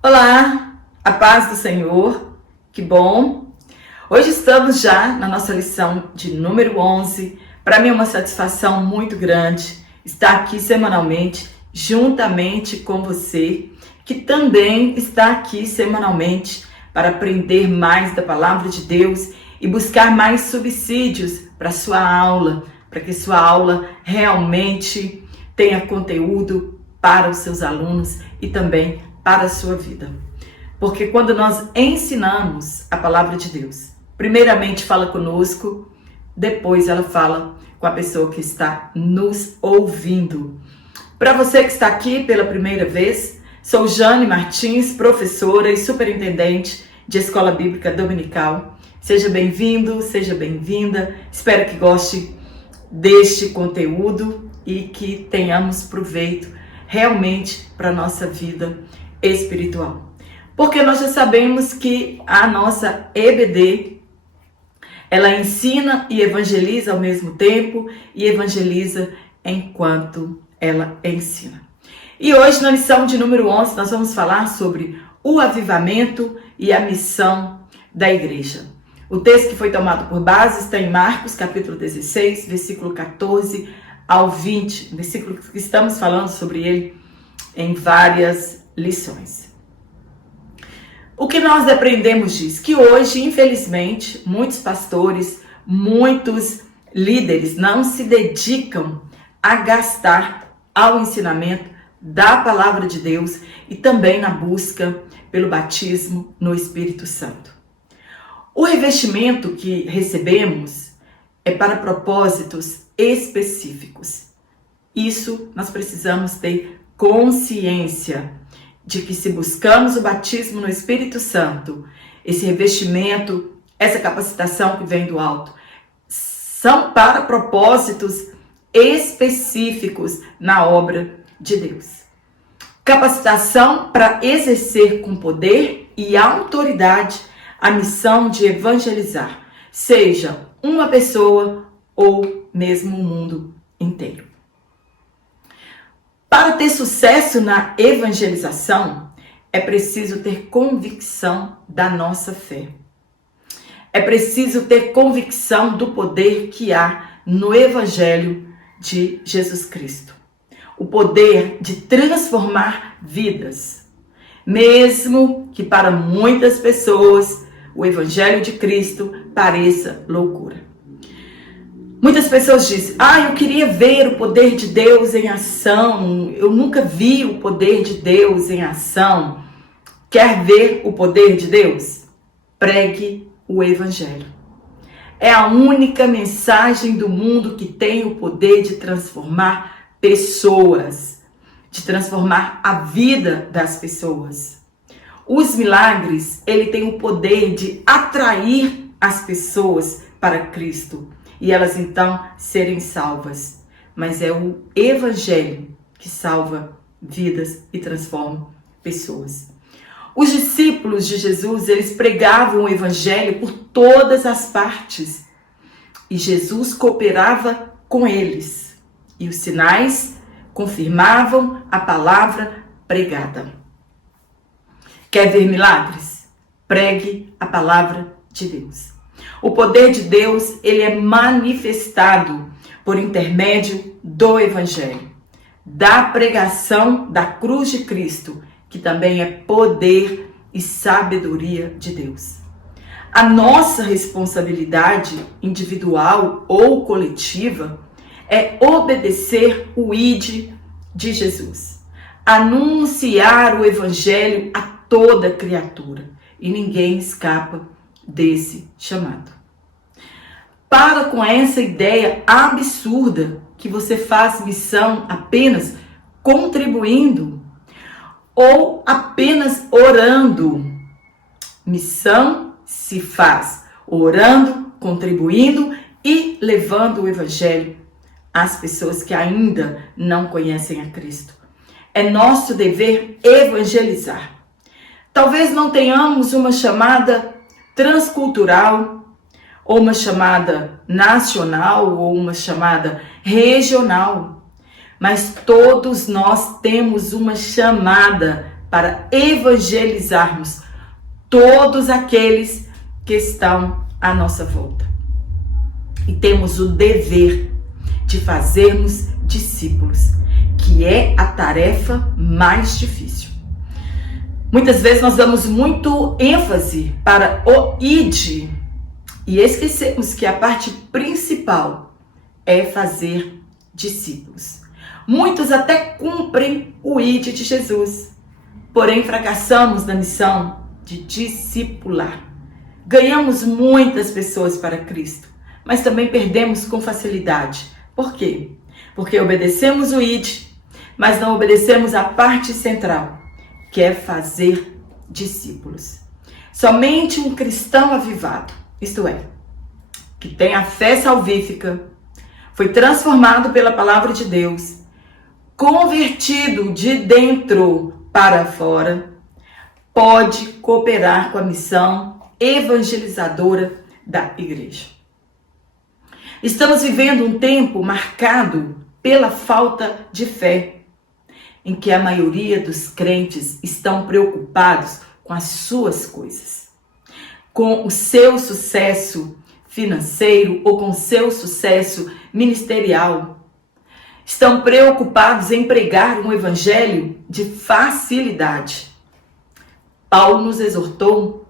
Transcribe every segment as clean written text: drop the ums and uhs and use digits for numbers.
Olá, a paz do Senhor, que bom! Hoje estamos já na nossa lição de número 11. Para mim é uma satisfação muito grande estar aqui semanalmente, juntamente com você, que também está aqui semanalmente para aprender mais da Palavra de Deus e buscar mais subsídios para sua aula, para que sua aula realmente tenha conteúdo para os seus alunos e também para a sua vida. Porque quando nós ensinamos a palavra de Deus, primeiramente fala conosco, depois ela fala com a pessoa que está nos ouvindo. Para você que está aqui pela primeira vez, sou Jane Martins, professora e superintendente de Escola Bíblica Dominical. Seja bem-vindo, seja bem-vinda. Espero que goste deste conteúdo e que tenhamos proveito realmente para a nossa vida espiritual. Porque nós já sabemos que a nossa EBD, ela ensina e evangeliza ao mesmo tempo e evangeliza enquanto ela ensina. E hoje, na lição de número 11, nós vamos falar sobre o avivamento e a missão da igreja. O texto que foi tomado por base está em Marcos, capítulo 16, versículo 14 ao 20, versículo que estamos falando sobre ele em várias lições. O que nós aprendemos diz que hoje, infelizmente, muitos pastores, muitos líderes não se dedicam a gastar ao ensinamento da palavra de Deus e também na busca pelo batismo no Espírito Santo. O revestimento que recebemos é para propósitos específicos. Isso nós precisamos ter consciência de que se buscamos o batismo no Espírito Santo, esse revestimento, essa capacitação que vem do alto, são para propósitos específicos na obra de Deus. Capacitação para exercer com poder e autoridade a missão de evangelizar, seja uma pessoa ou mesmo o mundo inteiro. Para ter sucesso na evangelização, é preciso ter convicção da nossa fé. É preciso ter convicção do poder que há no Evangelho de Jesus Cristo. O poder de transformar vidas. Mesmo que para muitas pessoas o Evangelho de Cristo pareça loucura. Muitas pessoas dizem, eu queria ver o poder de Deus em ação, eu nunca vi o poder de Deus em ação. Quer ver o poder de Deus? Pregue o Evangelho. É a única mensagem do mundo que tem o poder de transformar pessoas, de transformar a vida das pessoas. Os milagres, ele tem o poder de atrair as pessoas para Cristo e elas então serem salvas. Mas é o Evangelho que salva vidas e transforma pessoas. Os discípulos de Jesus, eles pregavam o Evangelho por todas as partes. E Jesus cooperava com eles. E os sinais confirmavam a palavra pregada. Quer ver milagres? Pregue a palavra de Deus. O poder de Deus, ele é manifestado por intermédio do Evangelho, da pregação da cruz de Cristo, que também é poder e sabedoria de Deus. A nossa responsabilidade individual ou coletiva é obedecer o ID de Jesus, anunciar o Evangelho a toda criatura, e ninguém escapa desse chamado. Para com essa ideia absurda que você faz missão apenas contribuindo ou apenas orando. Missão se faz orando, contribuindo e levando o Evangelho às pessoas que ainda não conhecem a Cristo. É nosso dever evangelizar. Talvez não tenhamos uma chamada transcultural, ou uma chamada nacional, ou uma chamada regional, mas todos nós temos uma chamada para evangelizarmos todos aqueles que estão à nossa volta. E temos o dever de fazermos discípulos, que é a tarefa mais difícil. Muitas vezes nós damos muito ênfase para o id e esquecemos que a parte principal é fazer discípulos. Muitos até cumprem o id de Jesus, porém fracassamos na missão de discipular. Ganhamos muitas pessoas para Cristo, mas também perdemos com facilidade. Por quê? Porque obedecemos o id, mas não obedecemos a parte central, que é fazer discípulos. Somente um cristão avivado, isto é, que tem a fé salvífica, foi transformado pela palavra de Deus, convertido de dentro para fora, pode cooperar com a missão evangelizadora da igreja. Estamos vivendo um tempo marcado pela falta de fé, em que a maioria dos crentes estão preocupados com as suas coisas, com o seu sucesso financeiro ou com o seu sucesso ministerial. Estão preocupados em pregar um evangelho de facilidade. Paulo nos exortou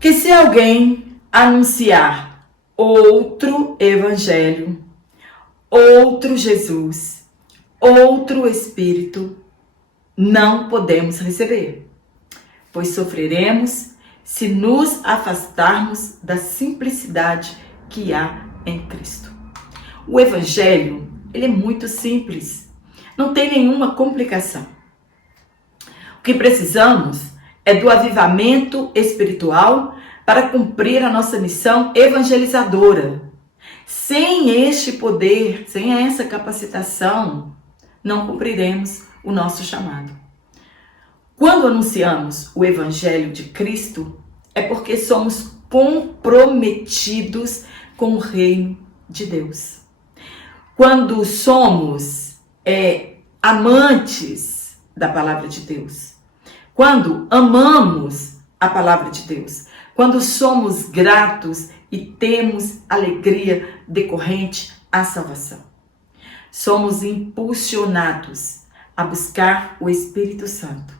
que se alguém anunciar outro evangelho, outro Jesus, outro Espírito, não podemos receber, pois sofreremos se nos afastarmos da simplicidade que há em Cristo. O Evangelho, ele é muito simples, não tem nenhuma complicação. O que precisamos é do avivamento espiritual para cumprir a nossa missão evangelizadora. Sem este poder, sem essa capacitação, não cumpriremos o nosso chamado. Quando anunciamos o Evangelho de Cristo, é porque somos comprometidos com o reino de Deus. Quando somos amantes da palavra de Deus, quando amamos a palavra de Deus, quando somos gratos e temos alegria decorrente à salvação, somos impulsionados a buscar o Espírito Santo.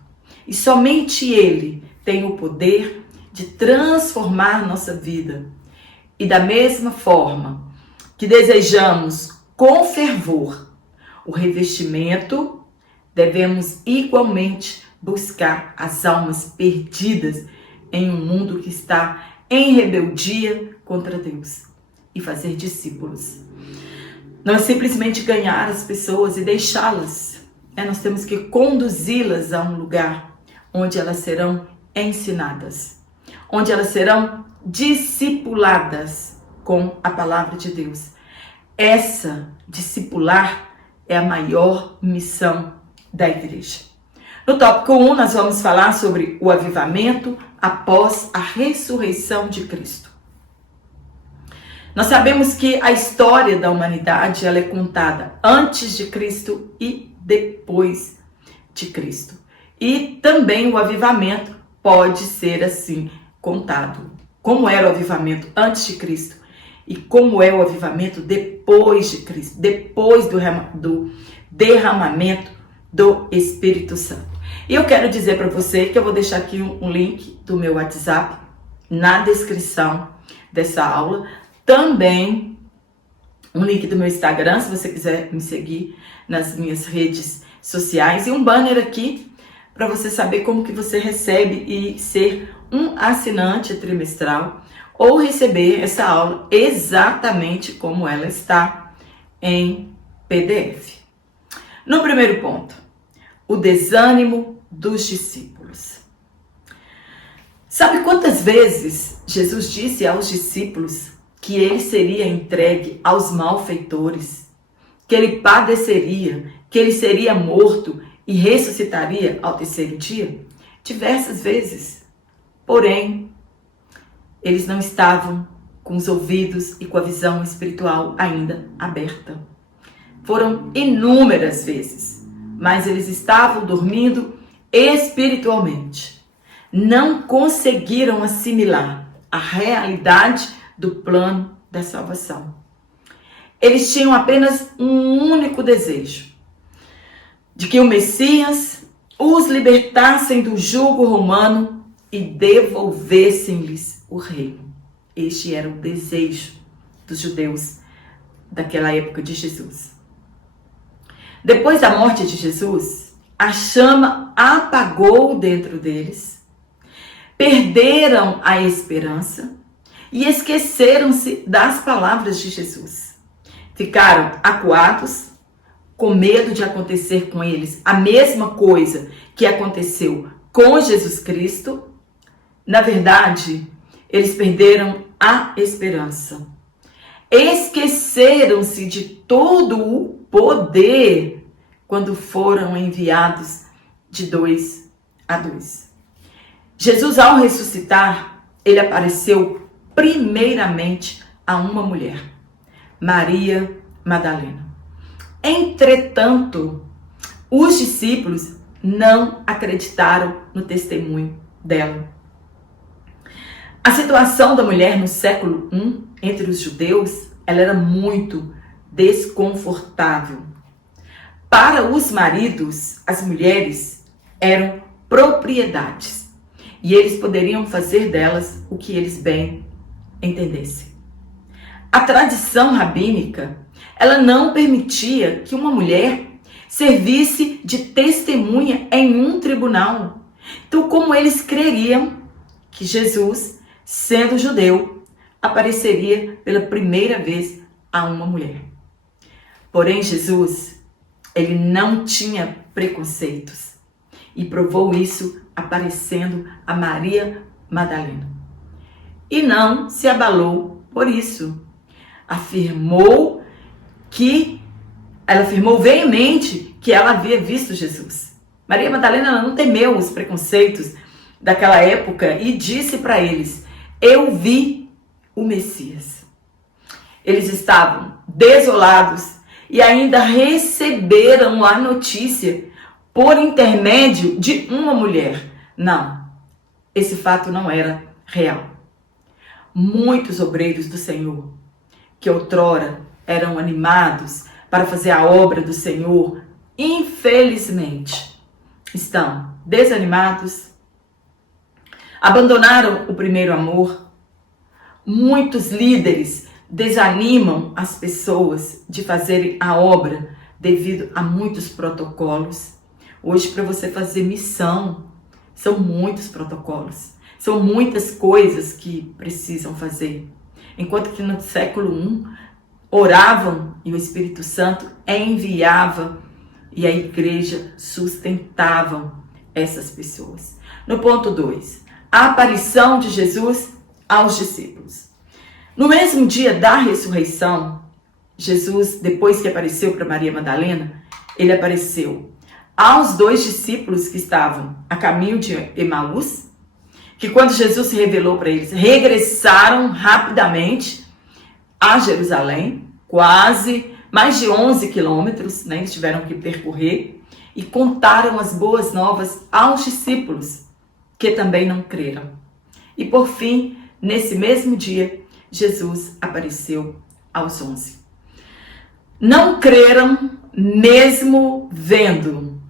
E somente Ele tem o poder de transformar nossa vida. E da mesma forma que desejamos com fervor o revestimento, devemos igualmente buscar as almas perdidas em um mundo que está em rebeldia contra Deus e fazer discípulos. Não é simplesmente ganhar as pessoas e deixá-las. Nós temos que conduzi-las a um lugar onde elas serão ensinadas, onde elas serão discipuladas com a palavra de Deus. Essa discipular é a maior missão da igreja. No tópico 1, nós vamos falar sobre o avivamento após a ressurreição de Cristo. Nós sabemos que a história da humanidade ela é contada antes de Cristo e depois de Cristo. E também o avivamento pode ser assim contado. Como era o avivamento antes de Cristo e como é o avivamento depois de Cristo, depois do derramamento do Espírito Santo. E eu quero dizer para você que eu vou deixar aqui um link do meu WhatsApp na descrição dessa aula. Também um link do meu Instagram, se você quiser me seguir nas minhas redes sociais. E um banner aqui para você saber como que você recebe e ser um assinante trimestral ou receber essa aula exatamente como ela está em PDF. No primeiro ponto, o desânimo dos discípulos. Sabe quantas vezes Jesus disse aos discípulos que ele seria entregue aos malfeitores, que ele padeceria, que ele seria morto e ressuscitaria ao terceiro dia? Diversas vezes. Porém, eles não estavam com os ouvidos e com a visão espiritual ainda aberta. Foram inúmeras vezes, mas eles estavam dormindo espiritualmente. Não conseguiram assimilar a realidade do plano da salvação. Eles tinham apenas um único desejo: de que o Messias os libertassem do jugo romano e devolvessem-lhes o reino. Este era o desejo dos judeus daquela época de Jesus. Depois da morte de Jesus, a chama apagou dentro deles, perderam a esperança e esqueceram-se das palavras de Jesus. Ficaram acuados, com medo de acontecer com eles a mesma coisa que aconteceu com Jesus Cristo. Na verdade, eles perderam a esperança. Esqueceram-se de todo o poder quando foram enviados de 2 a 2. Jesus, ao ressuscitar, ele apareceu primeiramente a uma mulher, Maria Madalena. Entretanto, os discípulos não acreditaram no testemunho dela. A situação da mulher no século I, entre os judeus, ela era muito desconfortável. Para os maridos, as mulheres eram propriedades e eles poderiam fazer delas o que eles bem entendessem. A tradição rabínica, ela não permitia que uma mulher servisse de testemunha em um tribunal. Então, como eles creriam que Jesus, sendo judeu, apareceria pela primeira vez a uma mulher. Porém, Jesus, ele não tinha preconceitos e provou isso aparecendo a Maria Madalena. E não se abalou por isso. Ela afirmou veemente que ela havia visto Jesus. Maria Madalena, ela não temeu os preconceitos daquela época e disse para eles: eu vi o Messias. Eles estavam desolados e ainda receberam a notícia por intermédio de uma mulher. Não, esse fato não era real. Muitos obreiros do Senhor, que outrora eram animados para fazer a obra do Senhor, infelizmente, estão desanimados, abandonaram o primeiro amor. Muitos líderes desanimam as pessoas de fazerem a obra devido a muitos protocolos. Hoje, para você fazer missão, são muitos protocolos, são muitas coisas que precisam fazer. Enquanto que no século I, oravam e o Espírito Santo enviava e a igreja sustentava essas pessoas. No ponto 2, a aparição de Jesus aos discípulos. No mesmo dia da ressurreição, Jesus, depois que apareceu para Maria Madalena, ele apareceu aos 2 discípulos que estavam a caminho de Emaús, que quando Jesus se revelou para eles, regressaram rapidamente a Jerusalém, quase mais de 11 quilômetros, né, eles tiveram que percorrer, e contaram as boas novas aos discípulos, que também não creram. E por fim, nesse mesmo dia, Jesus apareceu aos 11. Não creram mesmo vendo.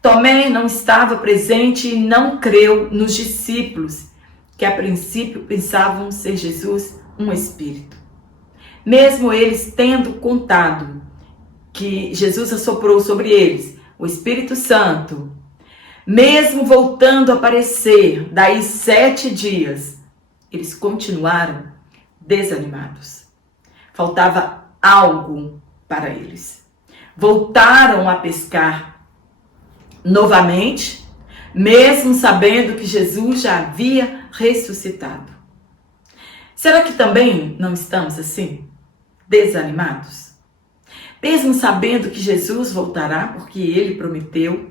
Tomé não estava presente e não creu nos discípulos, que a princípio pensavam ser Jesus um espírito. Mesmo eles tendo contado que Jesus assoprou sobre eles o Espírito Santo, mesmo voltando a aparecer daí 7 dias, eles continuaram desanimados. Faltava algo para eles. Voltaram a pescar novamente, mesmo sabendo que Jesus já havia ressuscitado. Será que também não estamos assim, desanimados? Mesmo sabendo que Jesus voltará, porque ele prometeu,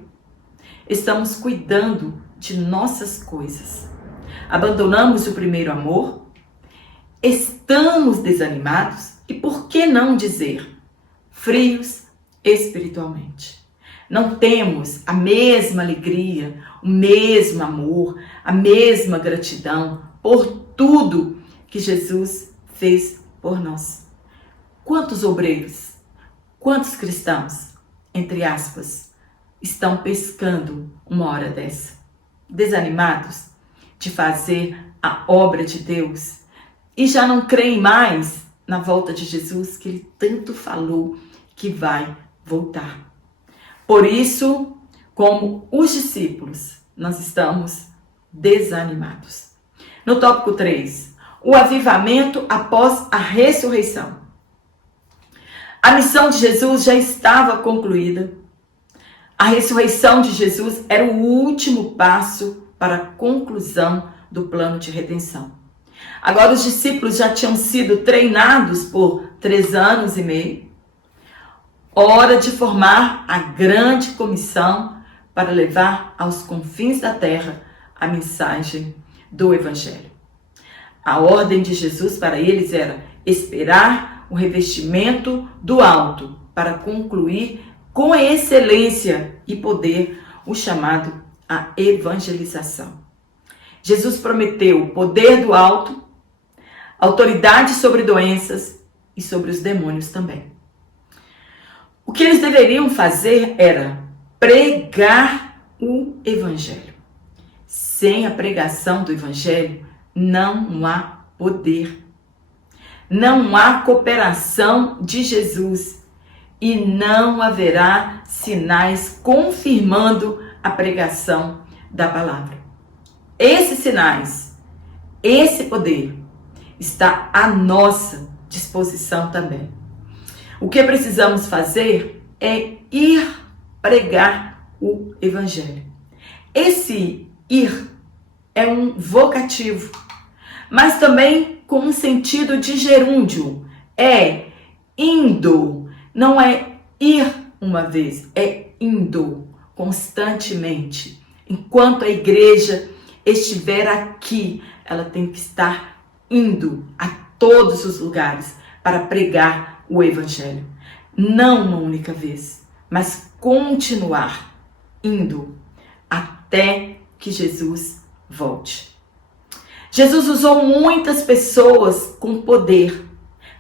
estamos cuidando de nossas coisas. Abandonamos o primeiro amor, estamos desanimados e, por que não dizer, frios espiritualmente. não temos a mesma alegria, o mesmo amor, a mesma gratidão por tudo que Jesus fez por nós. Quantos obreiros, quantos cristãos, entre aspas, estão pescando uma hora dessa, desanimados de fazer a obra de Deus e já não creem mais na volta de Jesus, que ele tanto falou que vai voltar. Por isso, como os discípulos, nós estamos desanimados. No tópico 3, o avivamento após a ressurreição. A missão de Jesus já estava concluída. A ressurreição de Jesus era o último passo para a conclusão do plano de redenção. Agora os discípulos já tinham sido treinados por 3 anos e meio. Hora de formar a grande comissão para levar aos confins da terra a mensagem do Evangelho. A ordem de Jesus para eles era esperar o revestimento do alto para concluir com excelência e poder o chamado à evangelização. Jesus prometeu o poder do alto, autoridade sobre doenças e sobre os demônios também. O que eles deveriam fazer era pregar o Evangelho. Sem a pregação do Evangelho, não há poder. Não há cooperação de Jesus e não haverá sinais confirmando a pregação da palavra. Esses sinais, esse poder está à nossa disposição também. O que precisamos fazer é ir pregar o Evangelho. Esse ir é um vocativo, mas também com um sentido de gerúndio. É indo, não é ir uma vez, é indo constantemente. Enquanto a igreja estiver aqui, ela tem que estar indo a todos os lugares para pregar o Evangelho. Não uma única vez, mas continuar indo até que Jesus volte. Jesus usou muitas pessoas com poder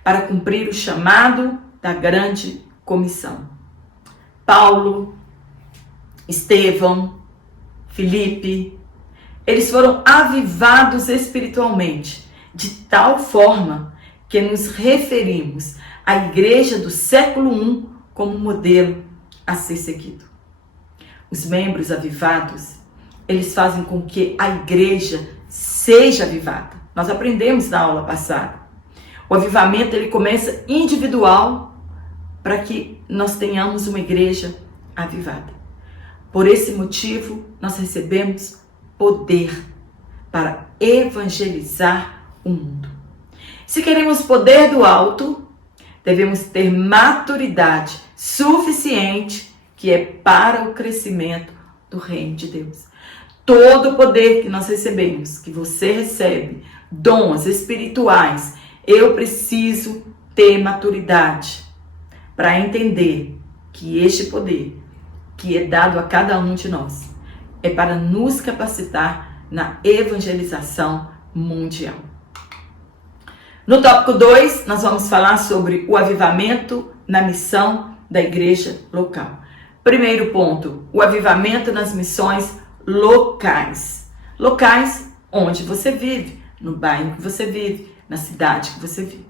para cumprir o chamado da grande comissão. Paulo, Estevão, Filipe, eles foram avivados espiritualmente de tal forma que nos referimos à igreja do século I como modelo a ser seguido. Os membros avivados, eles fazem com que a igreja seja avivada. Nós aprendemos na aula passada. O avivamento ele começa individual para que nós tenhamos uma igreja avivada. Por esse motivo, nós recebemos poder para evangelizar o mundo. Se queremos poder do alto, devemos ter maturidade suficiente que é para o crescimento do reino de Deus. Todo o poder que nós recebemos, que você recebe, dons espirituais, eu preciso ter maturidade para entender que este poder que é dado a cada um de nós é para nos capacitar na evangelização mundial. No tópico 2, nós vamos falar sobre o avivamento na missão da igreja local. Primeiro ponto, o avivamento nas missões locais. Locais onde você vive, no bairro que você vive, na cidade que você vive.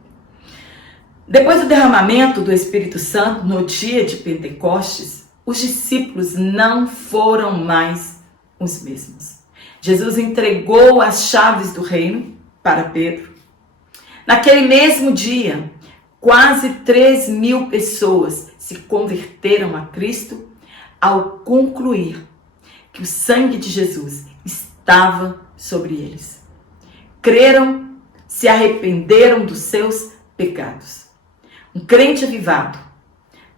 Depois do derramamento do Espírito Santo no dia de Pentecostes, os discípulos não foram mais os mesmos. Jesus entregou as chaves do reino para Pedro. Naquele mesmo dia, quase 3.000 pessoas se converteram a Cristo ao concluir que o sangue de Jesus estava sobre eles. Creram, se arrependeram dos seus pecados. Um crente avivado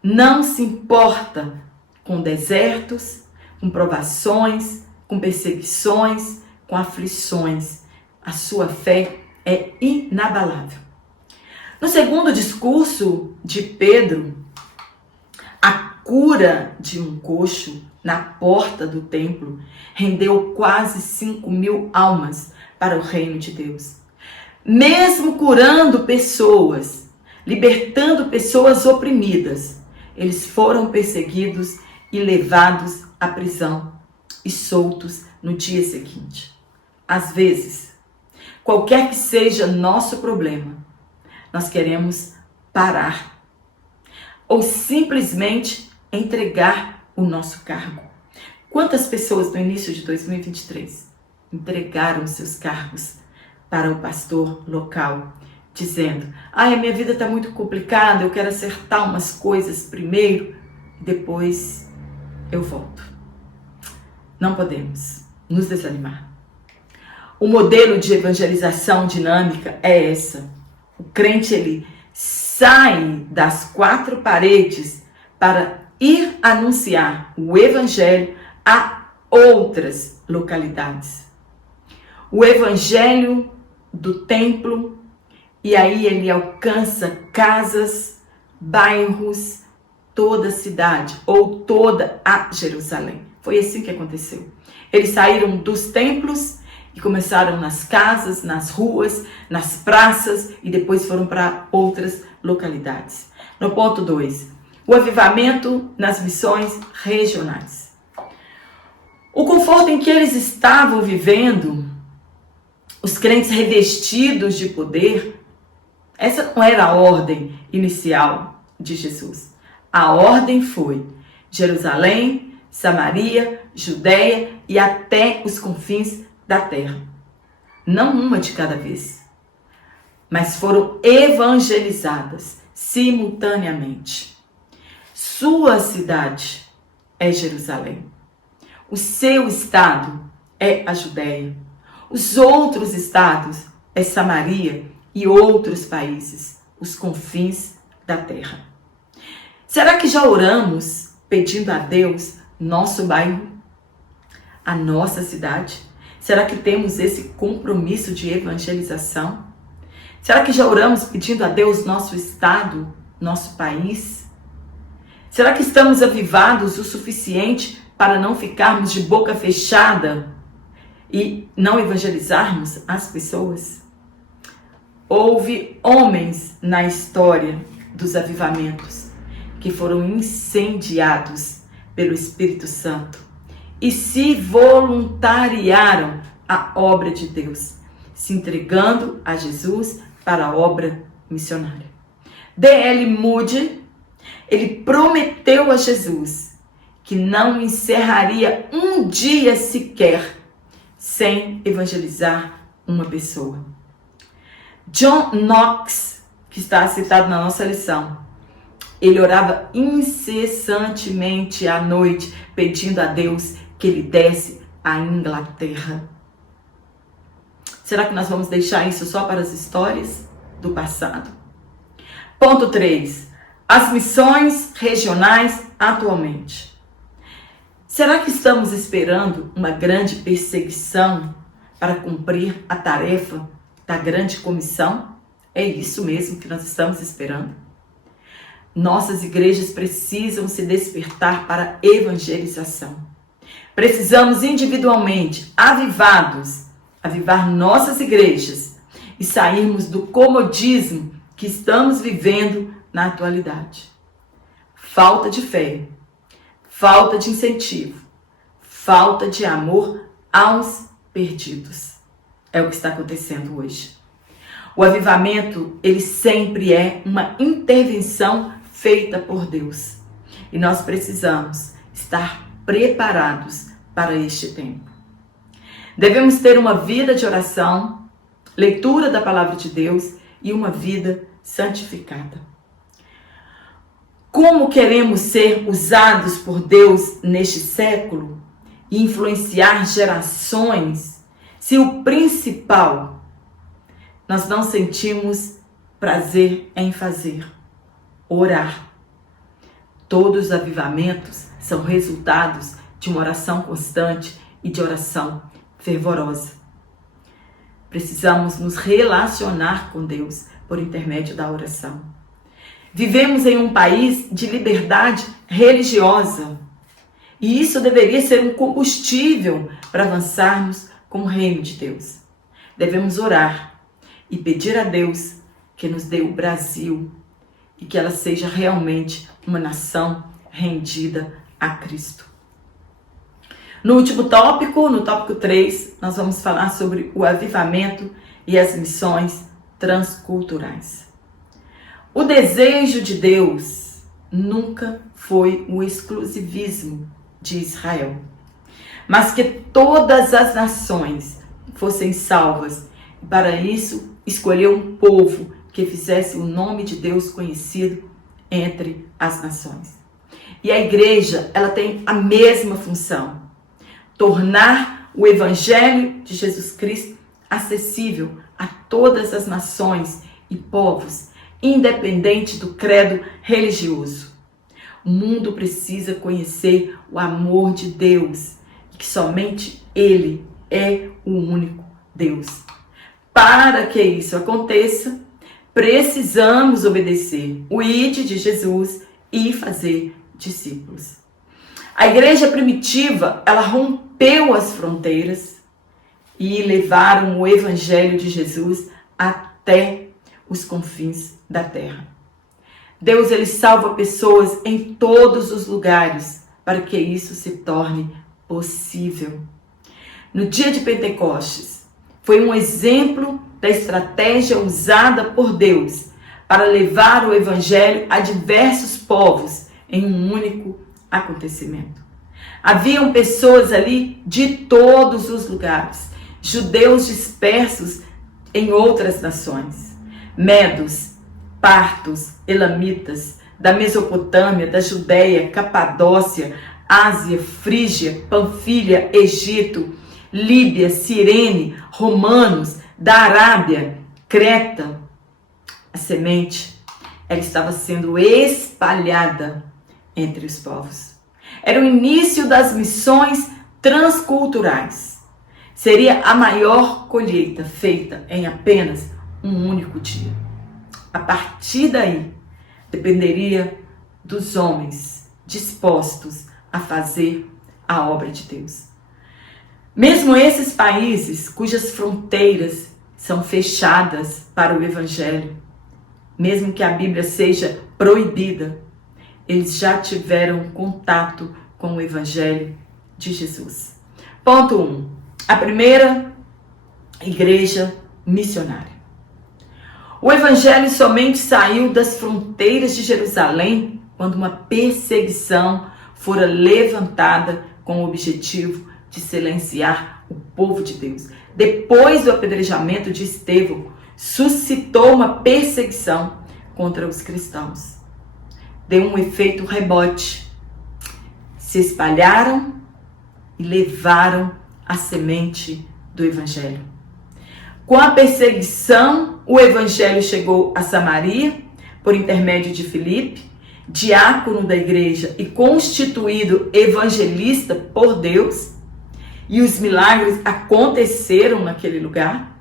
não se importa com desertos, com provações, com perseguições, com aflições. A sua fé é inabalável. No segundo discurso de Pedro, a cura de um coxo na porta do templo rendeu quase 5.000 almas para o reino de Deus. Mesmo curando pessoas, libertando pessoas oprimidas, eles foram perseguidos e levados à prisão e soltos no dia seguinte. Às vezes, qualquer que seja nosso problema, nós queremos parar ou simplesmente entregar o nosso cargo. Quantas pessoas no início de 2023 entregaram seus cargos para o pastor local, dizendo: a minha vida está muito complicada, eu quero acertar umas coisas primeiro, depois eu volto. Não podemos nos desanimar. O modelo de evangelização dinâmica é essa. O crente, ele sai das quatro paredes para ir anunciar o evangelho a outras localidades. O evangelho do templo, e aí ele alcança casas, bairros, toda a cidade ou toda a Jerusalém. Foi assim que aconteceu. Eles saíram dos templos e começaram nas casas, nas ruas, nas praças e depois foram para outras localidades. No ponto 2, o avivamento nas missões regionais. O conforto em que eles estavam vivendo, os crentes revestidos de poder, essa não era a ordem inicial de Jesus. A ordem foi Jerusalém, Samaria, Judeia e até os confins da terra. Não uma de cada vez, mas foram evangelizadas simultaneamente. Sua cidade é Jerusalém. O seu estado é a Judeia. Os outros estados é Samaria e outros países, os confins da terra. Será que já oramos pedindo a Deus nosso bairro, a nossa cidade? Será que temos esse compromisso de evangelização? Será que já oramos pedindo a Deus nosso estado, nosso país? Será que estamos avivados o suficiente para não ficarmos de boca fechada e não evangelizarmos as pessoas? Houve homens na história dos avivamentos que foram incendiados pelo Espírito Santo e se voluntariaram à obra de Deus, se entregando a Jesus para a obra missionária. D.L. Moody, ele prometeu a Jesus que não encerraria um dia sequer sem evangelizar uma pessoa. John Knox, que está citado na nossa lição, ele orava incessantemente à noite, pedindo a Deus que ele desse à Inglaterra. Será que nós vamos deixar isso só para as histórias do passado? Ponto 3. As missões regionais atualmente. Será que estamos esperando uma grande perseguição para cumprir a tarefa da grande comissão? É isso mesmo que nós estamos esperando? Nossas igrejas precisam se despertar para a evangelização. Precisamos individualmente, avivados, avivar nossas igrejas e sairmos do comodismo que estamos vivendo na atualidade. Falta de fé, falta de incentivo, falta de amor aos perdidos. É o que está acontecendo hoje. O avivamento, ele sempre é uma intervenção feita por Deus. E nós precisamos estar preparados para este tempo. Devemos ter uma vida de oração, leitura da palavra de Deus e uma vida santificada. Como queremos ser usados por Deus neste século e influenciar gerações se o principal nós não sentimos prazer em fazer? Orar. Todos os avivamentos são resultados de uma oração constante e de oração fervorosa. Precisamos nos relacionar com Deus por intermédio da oração. Vivemos em um país de liberdade religiosa. E isso deveria ser um combustível para avançarmos com o reino de Deus. Devemos orar e pedir a Deus que nos dê o Brasil e que ela seja realmente uma nação rendida a Cristo. No último tópico, no tópico 3, nós vamos falar sobre o avivamento e as missões transculturais. O desejo de Deus nunca foi o exclusivismo de Israel, mas que todas as nações fossem salvas. E para isso, escolheu um povo que fizesse o nome de Deus conhecido entre as nações. E a igreja, ela tem a mesma função: tornar o evangelho de Jesus Cristo acessível a todas as nações e povos, independente do credo religioso. O mundo precisa conhecer o amor de Deus e que somente Ele é o único Deus. Para que isso aconteça, precisamos obedecer o ide de Jesus e fazer discípulos. A igreja primitiva, ela rompeu as fronteiras e levaram o evangelho de Jesus até os confins da terra. Deus, ele salva pessoas em todos os lugares para que isso se torne possível. No dia de Pentecostes, foi um exemplo da estratégia usada por Deus para levar o evangelho a diversos povos em um único acontecimento. Haviam pessoas ali de todos os lugares, judeus dispersos em outras nações, medos, partos, elamitas, da Mesopotâmia, da Judéia, Capadócia, Ásia, Frígia, Panfilha, Egito, Líbia, Cirene, romanos, da Arábia, Creta. A semente, ela estava sendo espalhada entre os povos. Era o início das missões transculturais. Seria a maior colheita feita em apenas um único dia. A partir daí, dependeria dos homens dispostos a fazer a obra de Deus. Mesmo esses países cujas fronteiras são fechadas para o evangelho, mesmo que a Bíblia seja proibida, eles já tiveram contato com o evangelho de Jesus. Ponto 1. A primeira igreja missionária. O evangelho somente saiu das fronteiras de Jerusalém quando uma perseguição fora levantada com o objetivo de silenciar o povo de Deus. Depois do apedrejamento de Estevão, suscitou uma perseguição contra os cristãos. Deu um efeito rebote. Se espalharam e levaram a semente do evangelho. Com a perseguição, o evangelho chegou a Samaria, por intermédio de Filipe, diácono da igreja e constituído evangelista por Deus, e os milagres aconteceram naquele lugar.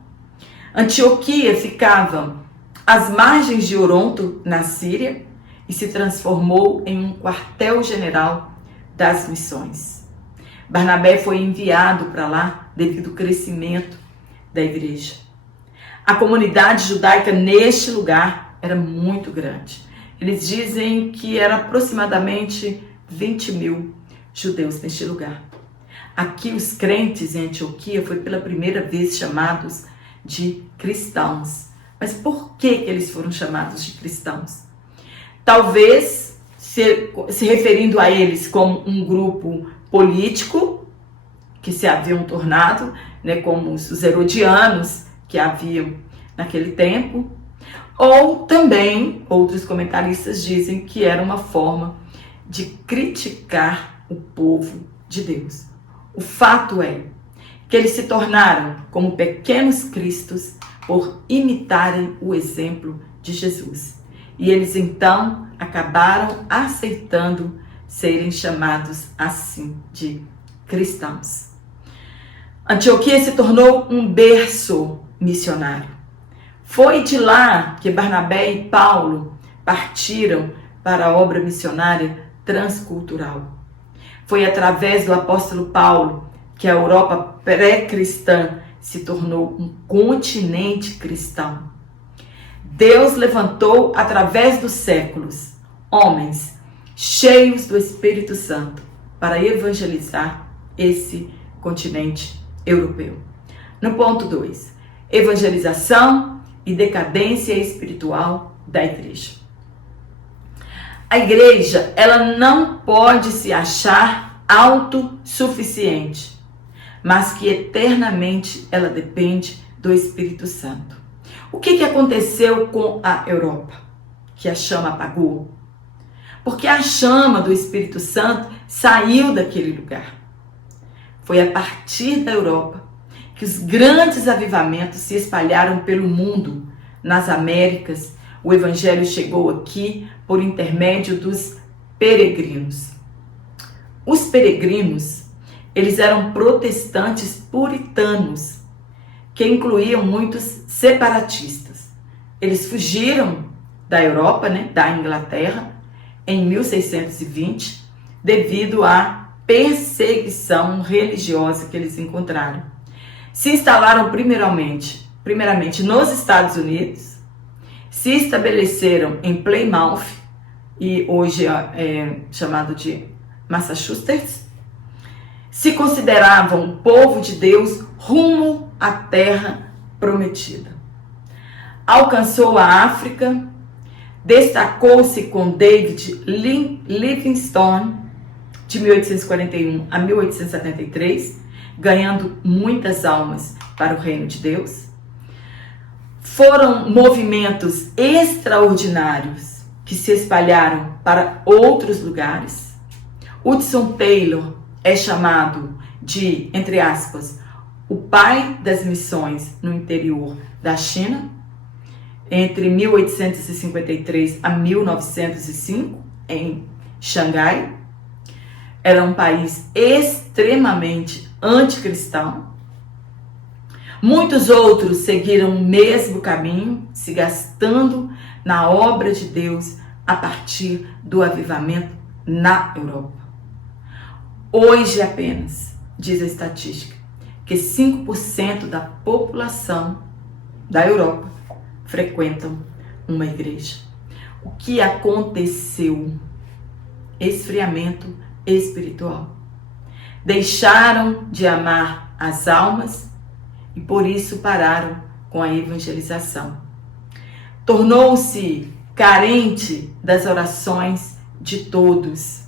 Antioquia ficava às margens de Oronto, na Síria, e se transformou em um quartel-general das missões. Barnabé foi enviado para lá devido ao crescimento da igreja. A comunidade judaica neste lugar era muito grande. Eles dizem que era aproximadamente 20 mil judeus neste lugar. Aqui os crentes em Antioquia foi pela primeira vez chamados de cristãos. Mas por que eles foram chamados de cristãos? Talvez se referindo a eles como um grupo político que se haviam tornado, como os herodianos que haviam naquele tempo, ou também outros comentaristas dizem que era uma forma de criticar o povo de Deus. O fato é que eles se tornaram como pequenos cristos por imitarem o exemplo de Jesus. E eles então acabaram aceitando serem chamados assim de cristãos. Antioquia se tornou um berço missionário. Foi de lá que Barnabé e Paulo partiram para a obra missionária transcultural. Foi através do apóstolo Paulo que a Europa pré-cristã se tornou um continente cristão. Deus levantou através dos séculos homens cheios do Espírito Santo para evangelizar esse continente europeu. No ponto 2, evangelização e decadência espiritual da igreja. A igreja, ela não pode se achar autossuficiente, mas que eternamente ela depende do Espírito Santo. O que aconteceu com a Europa, que a chama apagou? Porque a chama do Espírito Santo saiu daquele lugar. Foi a partir da Europa que os grandes avivamentos se espalharam pelo mundo. Nas Américas, o evangelho chegou aqui por intermédio dos peregrinos. Os peregrinos, eles eram protestantes puritanos, que incluíam muitos separatistas. Eles fugiram da Europa, da Inglaterra, em 1620, devido à perseguição religiosa que eles encontraram. Se instalaram primeiramente nos Estados Unidos, se estabeleceram em Plymouth, e hoje é chamado de Massachusetts, se consideravam povo de Deus rumo à terra prometida. Alcançou a África, destacou-se com David Livingstone, de 1841 a 1873, ganhando muitas almas para o reino de Deus. Foram movimentos extraordinários que se espalharam para outros lugares. Hudson Taylor é chamado de, entre aspas, o pai das missões no interior da China, entre 1853 a 1905, em Xangai. Era um país extremamente anticristão. Muitos outros seguiram o mesmo caminho, se gastando na obra de Deus a partir do avivamento na Europa. Hoje apenas, diz a estatística, que 5% da população da Europa frequentam uma igreja. O que aconteceu? Esfriamento espiritual. Deixaram de amar as almas e por isso pararam com a evangelização. Tornou-se carente das orações de todos.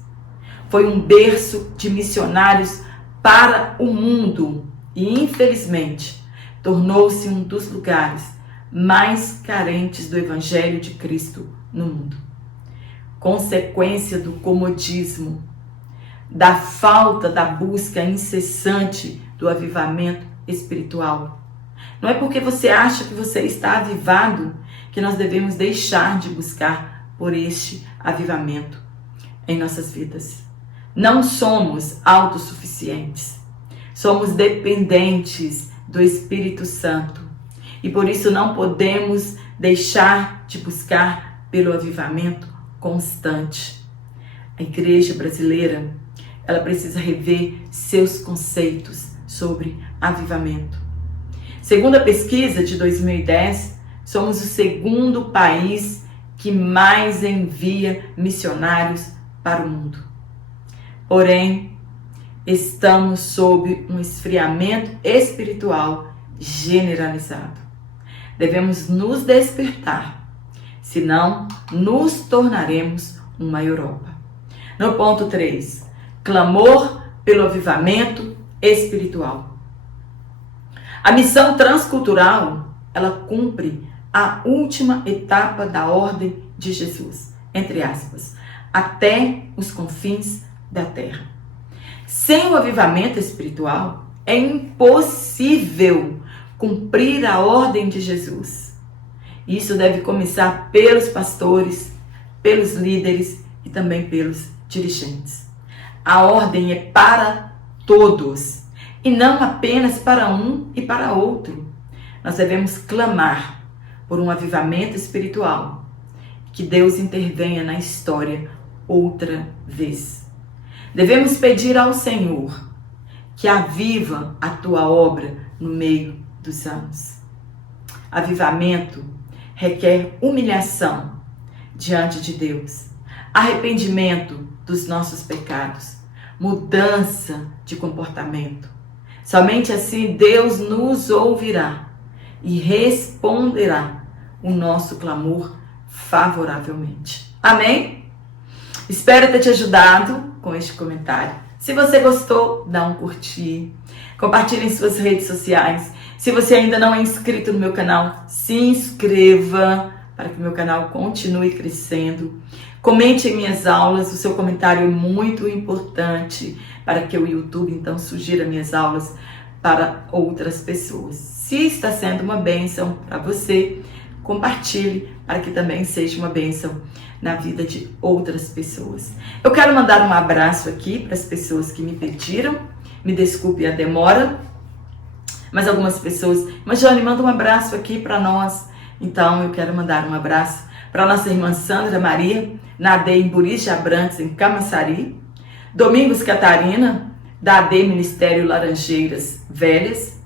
Foi um berço de missionários para o mundo e, infelizmente, tornou-se um dos lugares mais carentes do Evangelho de Cristo no mundo. Consequência do comodismo, da falta da busca incessante do avivamento espiritual. Não é porque você acha que você está avivado que nós devemos deixar de buscar por este avivamento em nossas vidas. Não somos autossuficientes, somos dependentes do Espírito Santo e por isso não podemos deixar de buscar pelo avivamento constante. A igreja brasileira, ela precisa rever seus conceitos sobre avivamento. Segundo a pesquisa de 2010, somos o segundo país que mais envia missionários para o mundo. Porém, estamos sob um esfriamento espiritual generalizado. Devemos nos despertar, senão nos tornaremos uma Europa. No ponto 3, clamor pelo avivamento espiritual. A missão transcultural, ela cumpre a última etapa da ordem de Jesus, entre aspas, até os confins da terra. Sem o avivamento espiritual, é impossível cumprir a ordem de Jesus. Isso deve começar pelos pastores, pelos líderes e também pelos dirigentes. A ordem é para todos e não apenas para um e para outro. Nós devemos clamar por um avivamento espiritual que Deus intervenha na história outra vez. Devemos pedir ao Senhor que aviva a tua obra no meio dos anos. Avivamento requer humilhação diante de Deus, arrependimento dos nossos pecados, mudança de comportamento. Somente assim Deus nos ouvirá e responderá o nosso clamor favoravelmente. Amém? Espero ter te ajudado com este comentário. Se você gostou, dá um curtir, compartilhe em suas redes sociais. Se você ainda não é inscrito no meu canal, se inscreva para que meu canal continue crescendo. Comente em minhas aulas, o seu comentário é muito importante para que o YouTube então sugira minhas aulas para outras pessoas. Se está sendo uma bênção para você, compartilhe para que também seja uma bênção na vida de outras pessoas. Eu quero mandar um abraço aqui para as pessoas que me pediram. Me desculpe a demora, mas algumas pessoas... Mas, Jane, manda um abraço aqui para nós. Então, eu quero mandar um abraço para nossa irmã Sandra Maria, na AD em Buris de Abrantes, em Camaçari. Domingos Catarina, da AD Ministério Laranjeiras Velhas.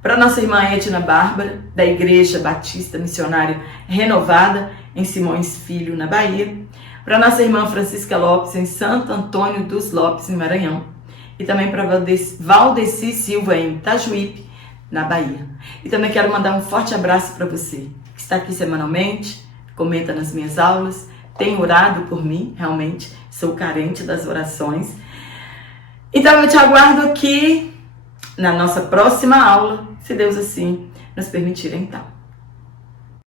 Para nossa irmã Edna Bárbara, da Igreja Batista Missionária Renovada, em Simões Filho, na Bahia. Para nossa irmã Francisca Lopes, em Santo Antônio dos Lopes, em Maranhão. E também para Valdeci Silva, em Itajuípe, na Bahia. E também quero mandar um forte abraço para você, que está aqui semanalmente, comenta nas minhas aulas, tem orado por mim, realmente, sou carente das orações. Então eu te aguardo aqui na nossa próxima aula, se Deus assim nos permitir então.